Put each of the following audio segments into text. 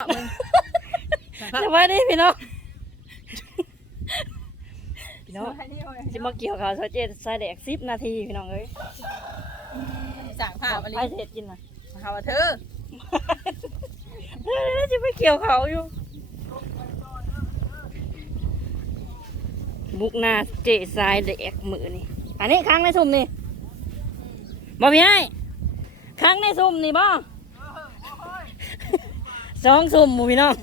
สวัสดีพี่น้องพี่น้องจะมาเกี่ยวข่าวสเจ็ดสายแดกสิบนาทีพี่น้องเอ้ยสั่งผ้ามาไปลิเสร็จกินนะมาหาว่าเธอเฮ้ยจะไปเกี่ยวเขาอยู่ บุกหน้าเจสายแดกมือนี่ อันนี้ค้างในซุ่มนี่บ่พี่ให้ค้างในซุ่มนี่บ่ สองซุ่มหมู่พี่น้อง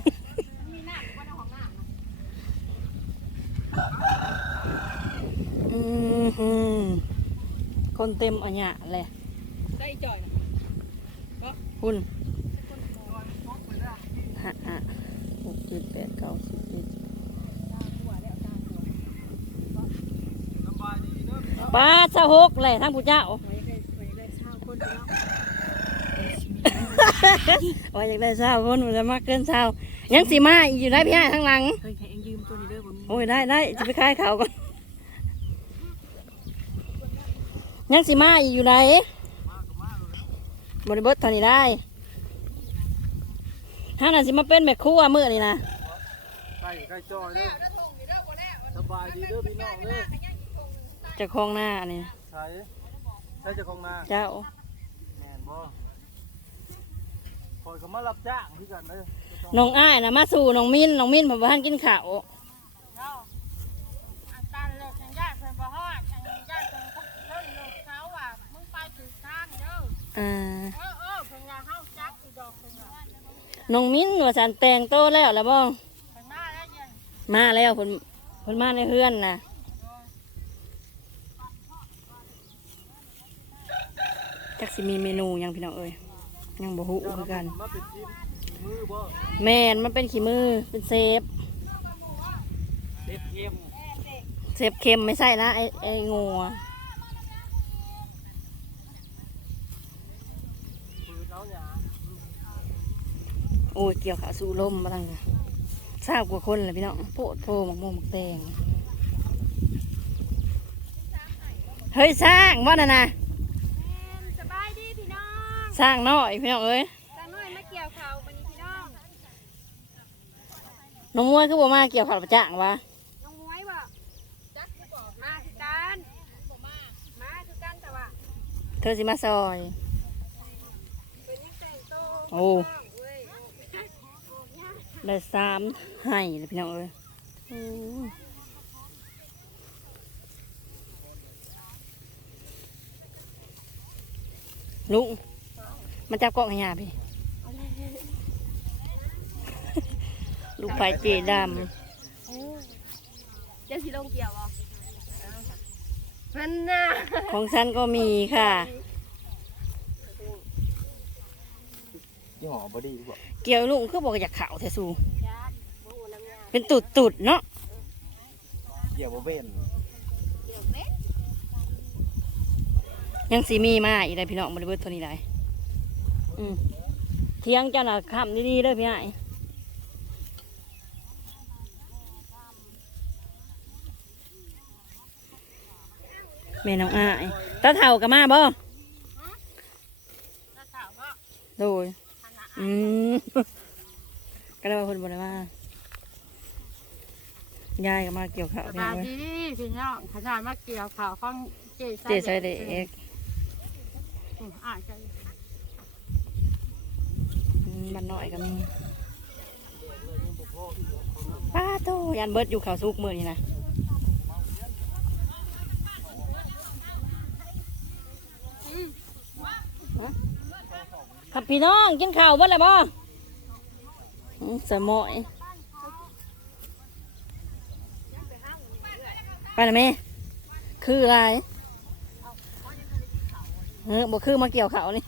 อือหือคนเต็มอันเนี้ยเลยได้จ่อยคุณห้าห้าหกเจ็ดแปดเก้าสิบเอ็ดป้าสะหกเลยทั้งผู้เจ้า ว่าอยากได้เศร้าคนมันจะมากเกินเศร้ายังสีมาอีกอยู่ได้พี่ให้ทั้งหลังเคยให้เองยืมตัวนี้เด้อบ่มีโอ้ยได้ได้จะไปขายเขาก่อนยังสีมาอีกอยู่ไหนบริบทเท่านี้ได้ถ้าน่ะสิมาเป็นแม่ครัวมื้อนี่นะใกล้ใกล้จอยเด้อสบายดีเด้อพี่น้องเด้อเจะคลองหน้านี่ใช่ใช่เจะคงนาเจ้าแม่นบ่ คอยก็มารับจ้างพี่กันเด้อน้องอ้ายนะมาสู่น้องมิ้นน้องมิ้นผมบ้านกินข้าวอาการเลิกยังยากเพิ่นบ่ฮอดยังยากเพิ่นเขาเพิ่นเลิกเขาว่ามึงไปถึงทางเด้ออ่าเออเออเพิ่นว่าเฮาจักอีดอกเพิ่นว่าน้องมิ้นว่าสันแต่งโตแล้วแล้วบ้องเพิ่นมาแล้วยังมาแล้วเพิ่นเพิ่นมาในเฮือนนะจักสิมีเมนูหยังพี่น้องเอ้ย ยังบ่ฮู้คือกันมาเป็นทีมมือบ่แม่นมันเป็นขี้มือเป็นเซฟเด็ดเข้มเซฟเค็มไม่ใช่นะไอไองัวปืนเอาหยาโอ้ยเกี่ยวขาสู่ลมมาตั้งแต่ทราบกว่าคนเลยพี่น้องโพดโพหมกม่วงหมกแดงเฮ้ยสร้างว่าน่ะนะ สบายดีพี่น้อง สร้างน้อยพี่น้องเอ้ยตาน้อยมาเกี่ยวข้าวบัดนี้พี่น้องน้องมวยคือบ่มาเกี่ยวข้าวประจ่างวะน้องมวยบ่จักบ่มาคือกันบ่มามาคือกันแต่ว่าเธอสิมาซอยเพิ่นยังแต่งโตโอ้ เว้ยได้สามให้เลยพี่น้องเอ้ยอืมลุง มันจับกล้องให้ยาพี่ลูกไฟเจดเจ้าสิลงเกี่ยวบ่มันน่ะำของฉันก็มีค่ะ ยี่ห้อบ่ดีบ่เกี่ยวลุงคือบอกอยากข่าวเทสูจักบ่ฮู้น้ำยาเป็นตุดตุดๆเนาะเกี่ยวบ่เป็นเกี่ยวเป็ดยังสีมีมาอีกเลยพี่น้องบริเวณตัวนี้ได้อืม เที่ยงเจ้าหน่ะคำดีๆเด้อพี่ไอ้ายแม่น้องอ้ายตาเท่ากับมาบ่ถ้าถามว่าโดยอืมก็ได้ว่าคนบ่ได้มายายก็มาเกี่ยวข้าวสพี่น้บาอยงเว้ยดีพี่น้องขนาดมาเกี่ยวข่าวฟังเจ๊เจใส่เด็กอืมอ่าใจอืม บ้านน้อยก็มีป้าโตยันเบิดอยู่เขาวสุกมือนี่นะฮะครับพี่น้องกินข้าวเบิดแล้วบ่อืมสมอยไปนะแม่คืออะไรเออบ่คือมาเกี่ยวเขานี่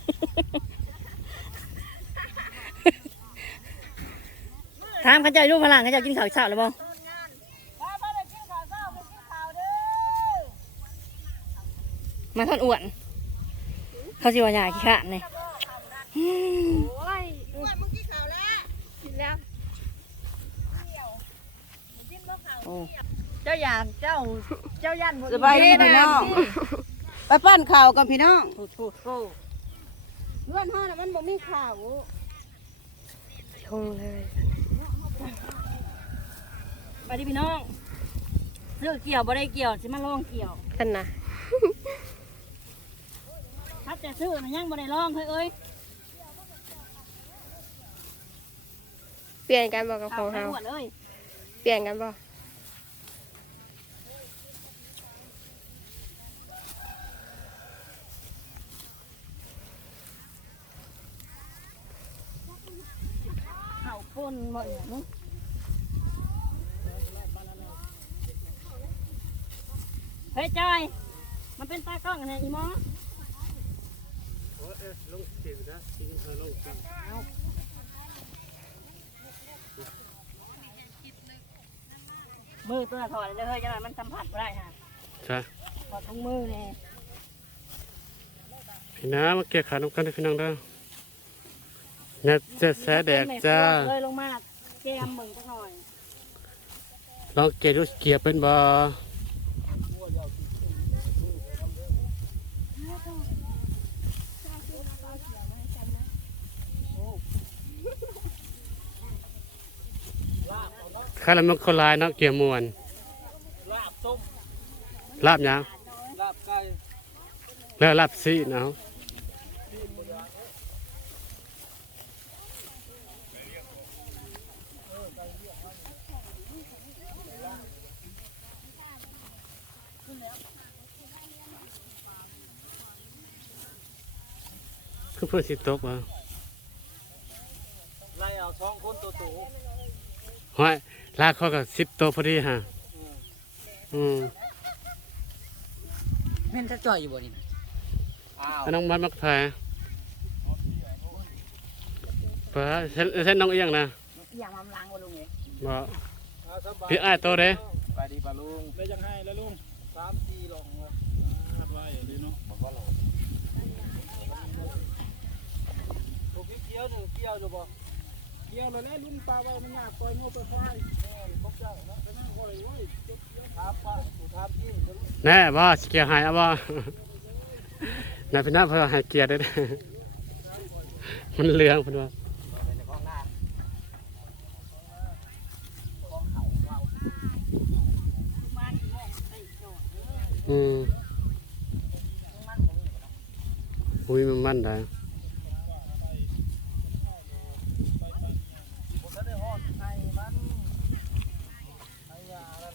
ถามเขาเจ้าอยู่พลังเขาเจ้ากินข้าวเช้าหรือบ่มาทอดอ้วน เขาสิว่าหยาขี้ขลาดนี่อืมโอ้ยมึงกินข่าวแล้วกินแล้วโอ้เจ้าย่านเจ้าเจ้าย่านบ่สบายดีพี่น้องไปปั้นข่าวกันพี่น้องพูดพูดพูดเงื่อนห้าน่ะมันบ่มีข่าวทงเลย ไปดิพี่น้องเลือกเกี่ยวบ่ได้เกี่ยวสิมาลองเกี่ยวกันนะถ้าจะซื้อนะยังบ่ได้ลองเฮ้ยเอ้ยเปลี่ยนกันบอกกับของไปเฮาหมดเลยเปลี่ยนกันบอกเข่าป่นบ่อย่าง เฮ้ยจอย มันเป็นตากล้องอันนี้อีหมอโอ้ยลงเสียงนะทิ้งเธอลงกันมือตัวถอดเลยเฮ้ยจังหวะมันสัมผัสบ่ได้นะใช่ถอดถุงมือนี่พี่น้ามาเกี่ยขาน้ำกันพี่น้องเด้อเนี่ยจะแสแดกจ้าเลยลงมาแก้มมึงจักหน่อยลองเกี่ยดูเกี่ยเป็นบ่ ข้าละมันคนลายเนาะเกี่ยมวนลาบส้มลาบหยังลาบไก่แล้วลาบซีเนาะคือเพื่อสิตกวะไล่เอาช่องคนตัวตูห้อย ลากเขากับสิบตัวพอดีฮะอืมแม่นจะจ่อยอยู่บ่นี่อ้าวอันน้องมัดมักแพ้ป้าเส้นเส้นน้องเอียงนะอย่างมันล้างบ่ลุงเองบ่เอาสบายพี่อ้ายโตเด้ไปดีปะลุงได้ยังให้แล้วลุงสามสี่หลงเลยคาดไว้อย่างนี้เนาะบอกว่าหลงถูกพี่เกี้ยวหนึ่งเกี้ยวอยู่บ่ เกี้ยวแล้วแหละลุงปลาไว้มันยากปล่อยงูไปควายแม่บเจ้าเนาะจะนั่งคอยไว้เก็บเกี้ยวถามป้าถูถามพี่จะลุงแน่บ่สิเกียร์หายเอาบ่นายพี่น้าเพื่อให้เกียร์ได้อมันเหลืองเพิ่นว่าในห้องน้อืมอุ้ยมันมันได้ำผมก็ได้ห้องให้มันให้ยานั่น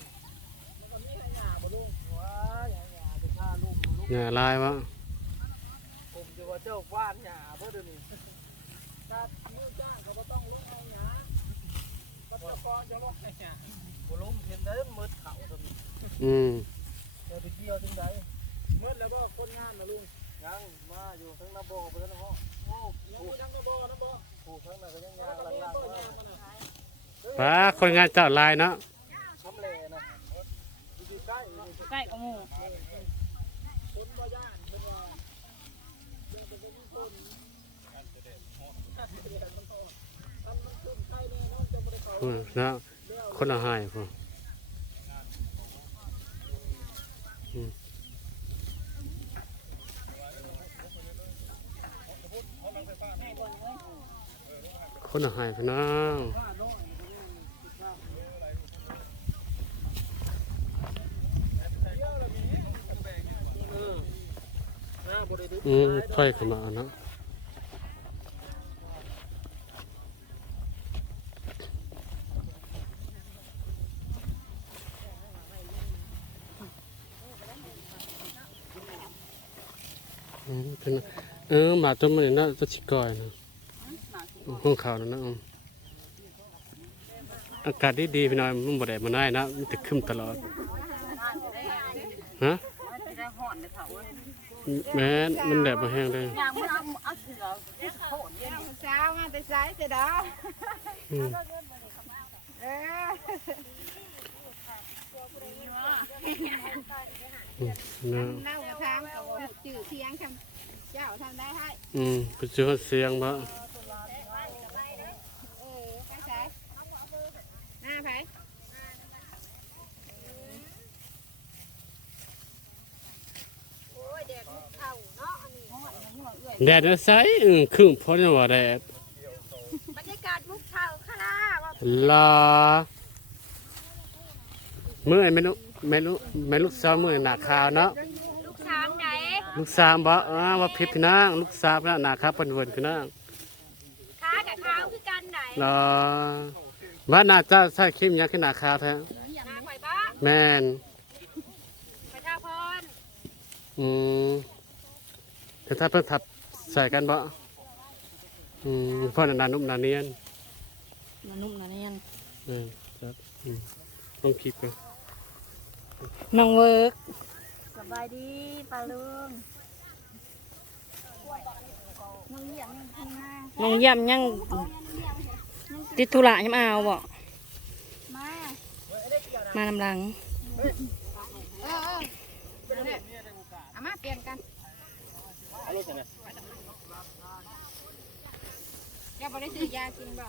แล้วก็มีให้ยาบ่ลุงว้ายให้ยาจะฆ่า ลูกลูกเนี่ยลายวะผมจะว่าเจ้าว่านหญ้าเพื่อเดี๋ยวนี้ถ้ามือจ้างก็บ่ต้องลงเอาหญ้าก็จะกอนจะลงให้หญ้าบ่ล้มเห็นได้มืดเข่าตรงนี้อืมเดี๋ยวไปเกี่ยวจังไดมืดแล้วบ่คนงานนะลุงยังมาอยู่ทั้งนาบ่บ่ทั้งห้องโอ้ยังบ่ยังนาบ่นาบ่ผู้ทั้งนั้นก็ยังยางลังๆมาป้าคนงานเจ้าลายเนาะทำแลนะอยู่ใกล้อยู่ใกล้กับหมู คนบ่ย่านเพิ่นว่า อืมเนาะคนเอาใหายพุ่นคนเอาใหายพี่น้องเออนะบ่ได้ดึกอืมไฟเข้ามาเนะอืมเป็น เออหมาตัวมันนี่น่าจะชิกอยนะห้องเขาวนั่นะอืมอากาศดีดีๆพี่น้อยมันบ่ได้มาได้นะมันจะขึ้นตลอดฮะแม้มันแดดมาแห้งเลยอ้างมันเอาเอาเสือเช้ามาแต่สายเสียดาอืมเออ นะเล่ากระทำกับจื่อเทียงทำเจ้าทำได้ให้อืมไปเจอเสียงบ่เออไปใช้หน้าไผโอ้ยเด็กมุกเข่าเนาะอันนี้แดดน่ะใสอืมครึ่งพอจะว่าแดดบรรยากาศมุกเข่ารอมือไอ้แม่ลูก แม่ลูกแม่ลูกสาวมือหนาขาวเนาะลูกช้างไหนลูกสาวบ่อ้าว่าผิดพี่นางลูกสาวน่ะหนาขาวเปิ้นเวินพี่นางค้ากับข้าวคือกันไหนรอว่าน่าจะใส่ครีมหยังขึ้นหนาขาวแท้นางไข่บ้าแม่นพระเจ้าพรอืมแต่ถ้าเพิ่นทับใส่กันบ่อืมเพ่อนานุ่มนาเนียนมันนุ่มนะเนี่ยเออครับอืมต้องคิดกัน น้องเวิร์กสบายดีปลาลุงน้องเยี่ยมยังติดธุระยังมาเอาบ่มานำหลังเอามาเปลี่ยนกันอย่าบริสุทธิ์ยากินบ่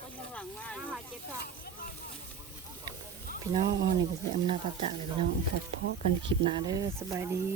คนยังหลังมาเอาเจ็บท้อง พี่น้องวันนี้ก็จะอำนาจตาจักษ์เลยพี่น้องพบพาะกันคลิปหน้าเด้อสบายดี